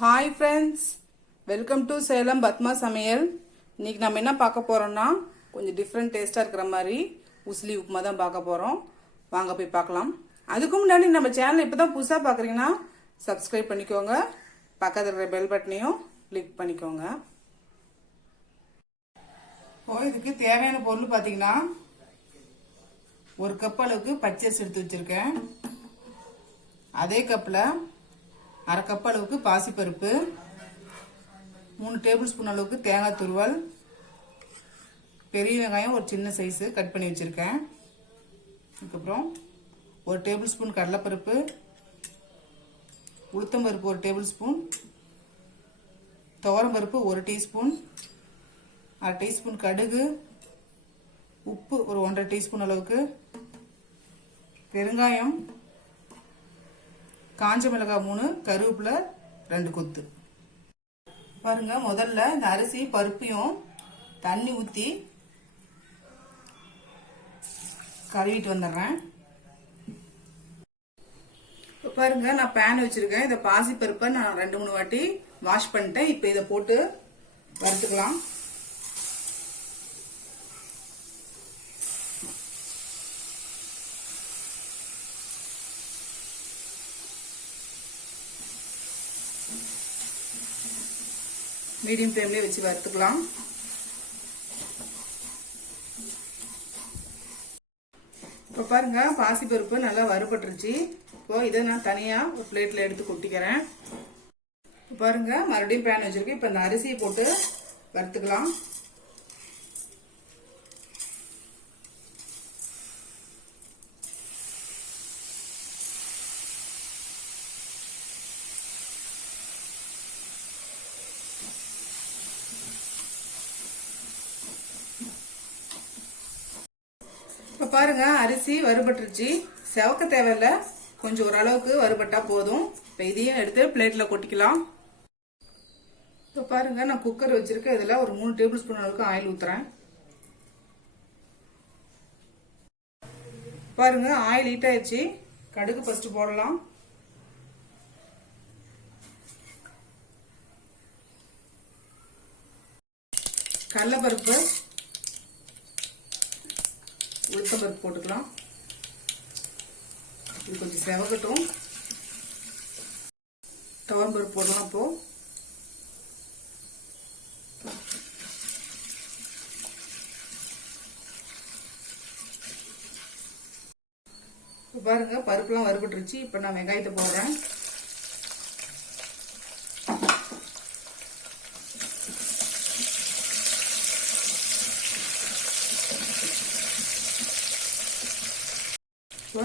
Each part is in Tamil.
Hi friends, welcome to Salem Padma சமையல். இன்னைக்கு நம்ம என்ன பார்க்க போறோம்னா கொஞ்சம் டிஃப்ரெண்ட் டேஸ்ட்டாக இருக்கிற மாதிரி உசிலி உப்புமா தான் பார்க்க போகிறோம். வாங்க போய் பார்க்கலாம். அதுக்கு முன்னாடி நம்ம சேனல் இப்போ தான் புதுசாக பார்க்குறீங்கன்னா சப்ஸ்கிரைப் பண்ணிக்கோங்க. பக்கத்தில் இருக்கிற பெல் பட்டனையும் கிளிக் பண்ணிக்கோங்க. இப்போ இதுக்கு தேவையான பொருள் பார்த்தீங்கன்னா ஒரு கப் அளவுக்கு பச்சரிசி எடுத்து வச்சிருக்கேன். அதே கப்பில் அரை கப் அளவுக்கு பாசிப்பருப்பு, 3 டேபிள் ஸ்பூன் அளவுக்கு தேங்காய் துருவல், பெரிய வெங்காயம் ஒரு சின்ன சைஸு கட் பண்ணி வச்சிருக்கேன். அதுக்கப்புறம் 1 டேபிள் ஸ்பூன் கடலைப்பருப்பு, உளுத்தம்பருப்பு 1 டேபிள் ஸ்பூன், துவரம்பருப்பு 1 டீஸ்பூன், அரை டீஸ்பூன் கடுகு, உப்பு ஒரு 1.5 டீஸ்பூன் அளவுக்கு, பெருங்காயம், காஞ்ச மிளகாய் 3, கருவேப்பிலை 2 கொத்து. பாருங்க, முதல்ல இந்த அரிசி பருப்பையும் தண்ணி ஊற்றி கழுவிட்டு வந்துடுறேன். இப்போ பாருங்க, நான் பேன் வச்சிருக்கேன். இந்த பாசி பருப்பை நான் 2-3 வாட்டி வாஷ் பண்ணிட்டேன். இப்போ இதை போட்டு வறுத்துக்கலாம். மீடியம் ஃப்ளேம்லேயே வச்சு வறுத்துக்கலாம். இப்போ பாருங்க, பாசிப்பருப்பு நல்லா வறுபட்டுருச்சு. இப்போ இதை நான் தனியாக ஒரு பிளேட்டில் எடுத்து கொட்டிக்கிறேன். பாருங்க, மறுபடியும் பேன் வச்சிருக்கேன். இப்போ இந்த அரிசியை போட்டு வறுத்துக்கலாம். இப்ப பாருங்க, அரிசி வறுபட்டுருச்சு. செவக்க தேவையில்ல, கொஞ்சம் ஓரளவுக்கு வறுபட்டா போதும். இப்ப இதையும் எடுத்து பிளேட்ல கொட்டிக்கலாம். இப்ப பாருங்க, நான் குக்கர் வச்சிருக்கேன். இதுல ஒரு 3 டேபிள் ஸ்பூன் அளவுக்கு ஆயில் ஊத்துறேன். பாருங்க, ஆயில் ஹீட் ஆயிடுச்சு. கடுகு ஃபர்ஸ்ட் போடலாம். கடலைப்பருப்பு, உளுத்தம்பருப்பு போட்டுக்கலாம். இது கொஞ்சம் செவக்கட்டும். துவரம்பருப்பு போடலாம். அப்போ பாருங்க, பருப்புலாம் வறுபட்டுருச்சு. இப்ப நான் வெங்காயத்தை போடுறேன்.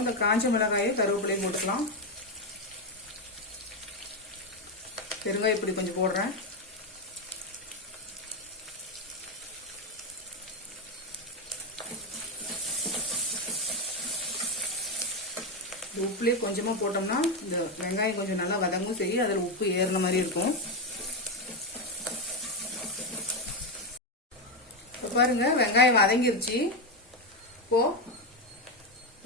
இந்த காஞ்ச மிளகாயை கருவேப்பிலையும் போட்டுக்கலாம். பெருங்காயம் இப்படி கொஞ்சம் போடுறேன். உப்புலேயே கொஞ்சமா போட்டோம்னா இந்த வெங்காயம் கொஞ்சம் நல்லா வதங்கும். சரி, அதில் உப்பு ஏறின மாதிரி இருக்கும். பாருங்க, வெங்காயம் வதங்கிருச்சு. இப்போ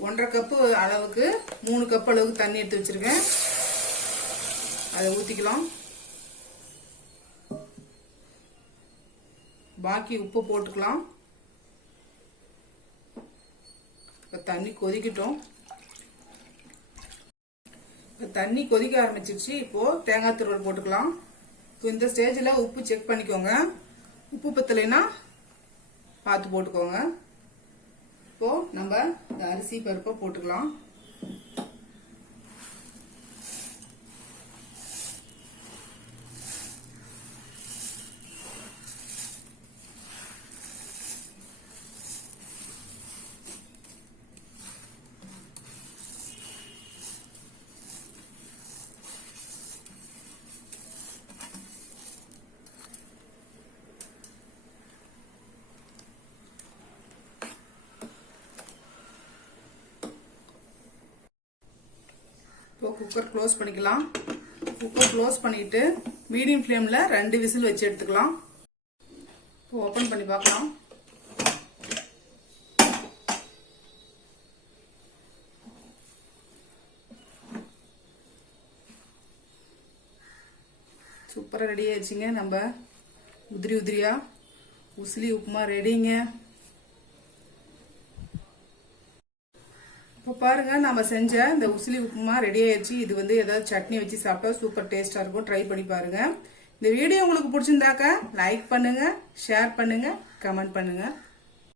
1.5 கப்பு அளவுக்கு 3 கப் அளவுக்கு தண்ணி எடுத்து வச்சிருக்கேன். அதை ஊத்திக்கலாம். பாக்கி உப்பு போட்டுக்கலாம். இப்ப தண்ணி கொதிக்கட்டும். தண்ணி கொதிக்க ஆரம்பிச்சிருச்சு. இப்போ தேங்காய் துருவல் போட்டுக்கலாம். இப்போ இந்த ஸ்டேஜ்ல உப்பு செக் பண்ணிக்கோங்க. உப்பு பத்தலைன்னா பார்த்து போட்டுக்கோங்க. இப்போ நம்ம இந்த அரிசி பருப்பை போட்டுக்கலாம். இப்போ குக்கர் க்ளோஸ் பண்ணிக்கலாம். குக்கர் க்ளோஸ் பண்ணிட்டு மீடியம் ஃப்ளேம்ல 2 விசில் வச்சு எடுத்துக்கலாம். இப்போ ஓபன் பண்ணி பார்க்கலாம். சூப்பராக ரெடி ஆயிடுச்சுங்க. நம்ம உதிரி உதிரியா உசிலி உப்புமா ரெடிங்க. இப்போ பாருங்க, நம்ம செஞ்ச இந்த உசிலி உப்புமா ரெடி ஆயிடுச்சு. இது வந்து ஏதாவது சட்னி வச்சு சாப்பிட்டா சூப்பர் டேஸ்டா இருக்கும். ட்ரை பண்ணி பாருங்க. இந்த வீடியோ உங்களுக்கு பிடிச்சிருந்தாக்க லைக் பண்ணுங்க, ஷேர் பண்ணுங்க, கமெண்ட் பண்ணுங்க.